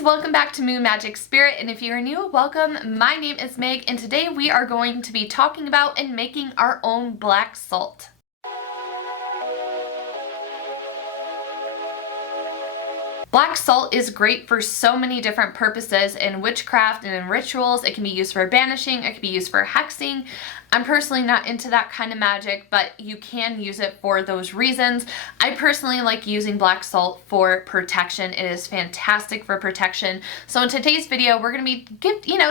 friends, welcome back to Moon Magic Spirit, and if you are new, welcome. My name is Meg, and today we are going to be talking about and making our own black salt. Black salt is great for so many different purposes in witchcraft and in rituals. It can be used for banishing, it can be used for hexing. I'm personally not into that kind of magic, but you can use it for those reasons. I personally like using black salt for protection. It is fantastic for protection. So in today's video, we're going to be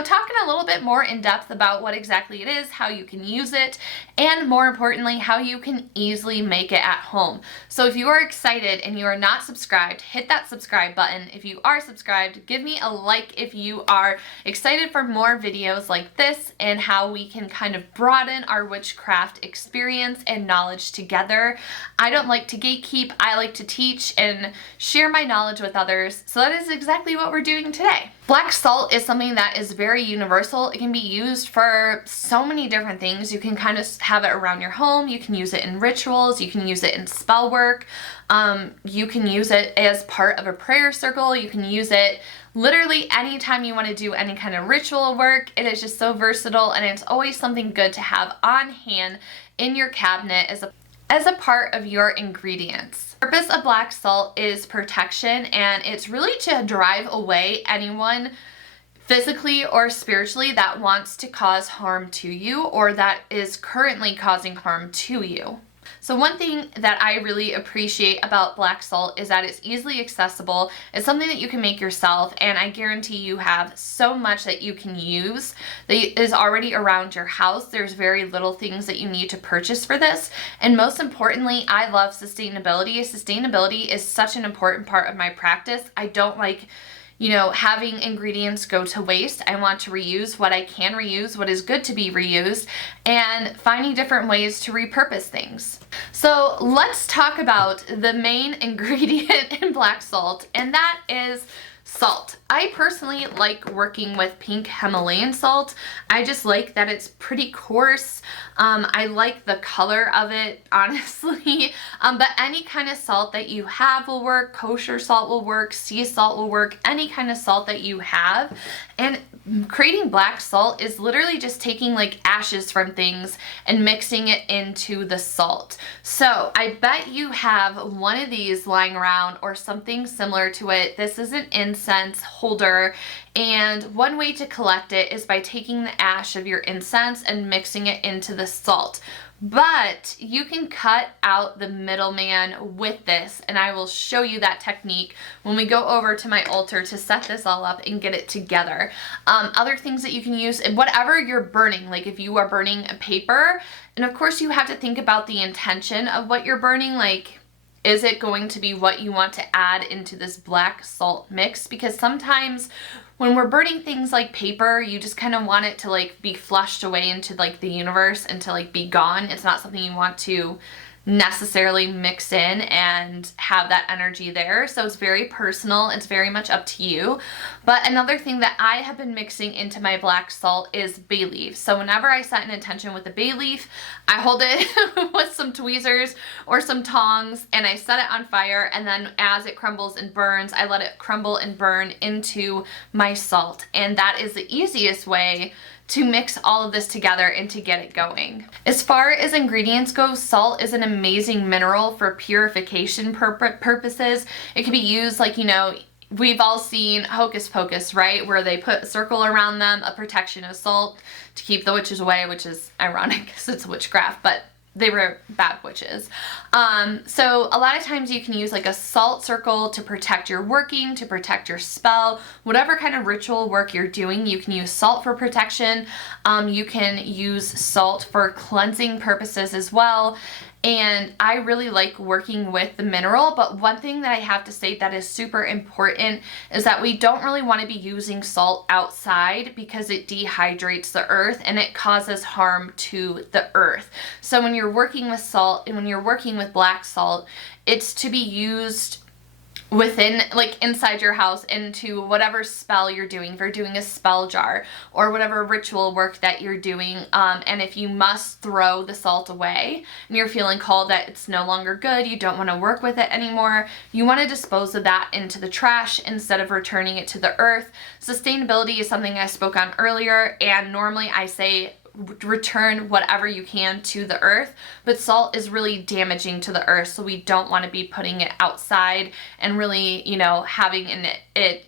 talking a little bit more in depth about what exactly it is, how you can use it, and more importantly, how you can easily make it at home. So if you are excited and you are not subscribed, hit that subscribe button. If you are subscribed, give me a like if you are excited for more videos like this and how we can kind of broaden our witchcraft experience and knowledge together. I don't like to gatekeep. I like to teach and share my knowledge with others. So that is exactly what we're doing today. Black salt is something that is very universal. It can be used for so many different things. You can kind of have it around your home. You can use it in rituals. You can use it in spell work. You can use it as part of a prayer circle. You can use it literally anytime you want to do any kind of ritual work. It is just so versatile, and it's always something good to have on hand in your cabinet as a part of your ingredients. The purpose of black salt is protection, and it's really to drive away anyone physically or spiritually that wants to cause harm to you or that is currently causing harm to you. So one thing that I really appreciate about black salt is that it's easily accessible. It's something that you can make yourself, and I guarantee you have so much that you can use that is already around your house. There's very little things that you need to purchase for this. And most importantly, I love sustainability. Sustainability is such an important part of my practice. I don't like having ingredients go to waste. I want to reuse what I can reuse, what is good to be reused, and finding different ways to repurpose things. So let's talk about the main ingredient in black salt, and that is salt. I personally like working with pink Himalayan salt. I just like that it's pretty coarse. I like the color of it, honestly. But any kind of salt that you have will work. Kosher salt will work. Sea salt will work. Any kind of salt that you have. And creating black salt is literally just taking like ashes from things and mixing it into the salt. So I bet you have one of these lying around or something similar to it. This is an incense holder, and one way to collect it is by taking the ash of your incense and mixing it into the salt. But you can cut out the middleman with this, and I will show you that technique when we go over to my altar to set this all up and get it together. Other things that you can use, whatever you're burning, like if you are burning a paper, and of course you have to think about the intention of what you're burning, like is it going to be what you want to add into this black salt mix? Because sometimes when we're burning things like paper, you just kind of want it to like be flushed away into like the universe and to like be gone. It's not something you want to necessarily mix in and have that energy there. So it's very personal. It's very much up to you. But another thing that I have been mixing into my black salt is bay leaf. So whenever I set an intention with a bay leaf, I hold it with some tweezers or some tongs and I set it on fire, and then as it crumbles and burns, I let it crumble and burn into my salt. And that is the easiest way to mix all of this together and to get it going. As far as ingredients go, salt is an amazing mineral for purification purposes. It can be used like, we've all seen Hocus Pocus, right? Where they put a circle around them, a protection of salt to keep the witches away, which is ironic because it's witchcraft, but they were bad witches. So a lot of times you can use like a salt circle to protect your working, to protect your spell, whatever kind of ritual work you're doing. You can use salt for protection. You can use salt for cleansing purposes as well. And I really like working with the mineral, but one thing that I have to say that is super important is that we don't really want to be using salt outside because it dehydrates the earth and it causes harm to the earth. So when you're working with salt and when you're working with black salt, it's to be used within, like inside your house, into whatever spell you're doing, if you're doing a spell jar or whatever ritual work that you're doing. And if you must throw the salt away and you're feeling called that it's no longer good, you don't want to work with it anymore, you want to dispose of that into the trash instead of returning it to the earth. Sustainability is something I spoke on earlier, and normally I say return whatever you can to the earth, but salt is really damaging to the earth, so we don't want to be putting it outside and really, you know, having it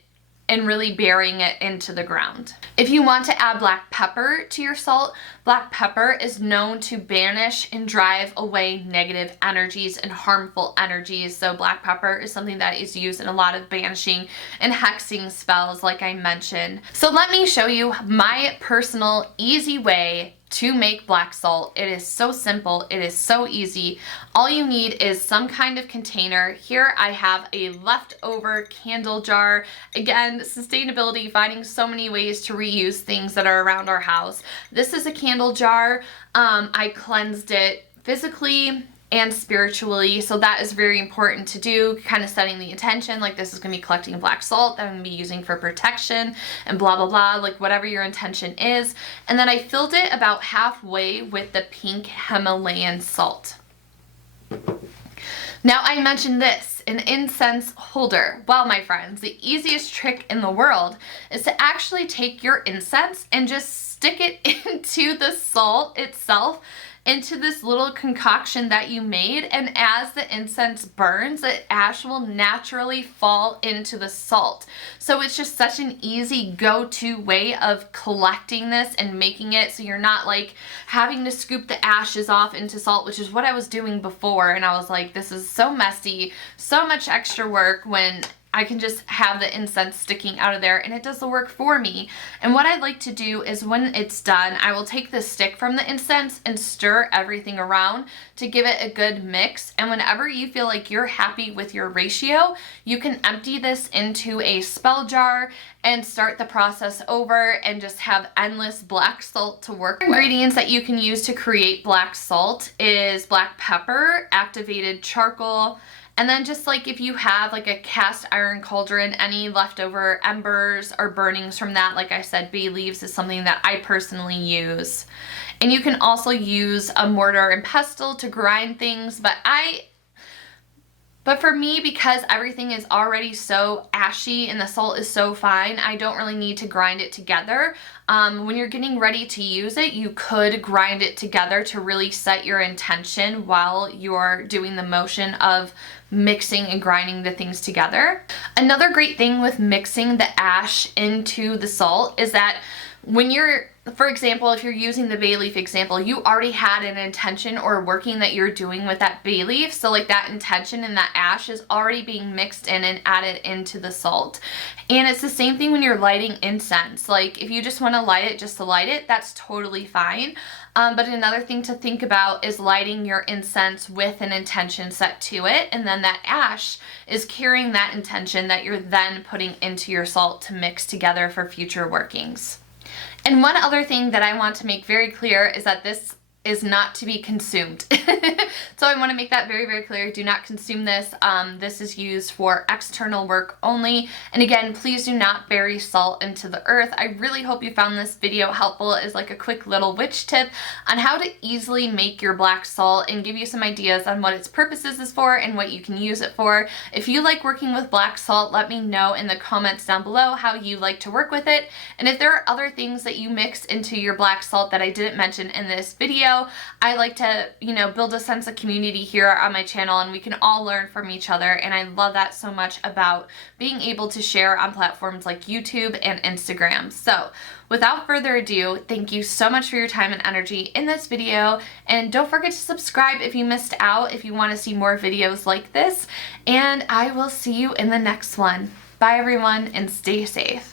and really burying it into the ground. If you want to add black pepper to your salt, black pepper is known to banish and drive away negative energies and harmful energies. So black pepper is something that is used in a lot of banishing and hexing spells, like I mentioned. So let me show you my personal easy way to make black salt. It is so simple. It is so easy. All you need is some kind of container. Here I have a leftover candle jar. Again, sustainability, finding so many ways to reuse things that are around our house. This is a candle jar. I cleansed it physically and spiritually, so that is very important to do, kind of setting the intention, like this is going to be collecting black salt that I'm going to be using for protection and blah blah blah, like whatever your intention is. And then I filled it about halfway with the pink Himalayan salt. Now I mentioned this, an incense holder. Well, my friends, the easiest trick in the world is to actually take your incense and just stick it into the salt itself, into this little concoction that you made, and as the incense burns, the ash will naturally fall into the salt. So it's just such an easy go-to way of collecting this and making it so you're not like having to scoop the ashes off into salt, which is what I was doing before, and I was like, this is so messy, so much extra work, when I can just have the incense sticking out of there and it does the work for me. And what I'd like to do is when it's done, I will take the stick from the incense and stir everything around to give it a good mix. And whenever you feel like you're happy with your ratio, you can empty this into a spell jar and start the process over and just have endless black salt to work with. Ingredients that you can use to create black salt is black pepper, activated charcoal, and then just like if you have like a cast iron cauldron, any leftover embers or burnings from that, like I said, bay leaves is something that I personally use. And you can also use a mortar and pestle to grind things, but for me, because everything is already so ashy and the salt is so fine, I don't really need to grind it together. When you're getting ready to use it, you could grind it together to really set your intention while you're doing the motion of mixing and grinding the things together. Another great thing with mixing the ash into the salt is that when you're, for example, if you're using the bay leaf example, you already had an intention or working that you're doing with that bay leaf. So like that intention and that ash is already being mixed in and added into the salt. And it's the same thing when you're lighting incense. Like if you just want to light it just to light it, that's totally fine. But another thing to think about is lighting your incense with an intention set to it, and then that ash is carrying that intention that you're then putting into your salt to mix together for future workings. And one other thing that I want to make very clear is that this is not to be consumed. So I want to make that very, very clear. Do not consume this. This is used for external work only. And again, please do not bury salt into the earth. I really hope you found this video helpful as like a quick little witch tip on how to easily make your black salt and give you some ideas on what its purposes is for and what you can use it for. If you like working with black salt, let me know in the comments down below how you like to work with it. And if there are other things that you mix into your black salt that I didn't mention in this video, I like to, build a sense of community here on my channel, and we can all learn from each other, and I love that so much about being able to share on platforms like YouTube and Instagram. So without further ado, thank you so much for your time and energy in this video, and don't forget to subscribe if you missed out, if you want to see more videos like this, and I will see you in the next one. Bye everyone, and stay safe.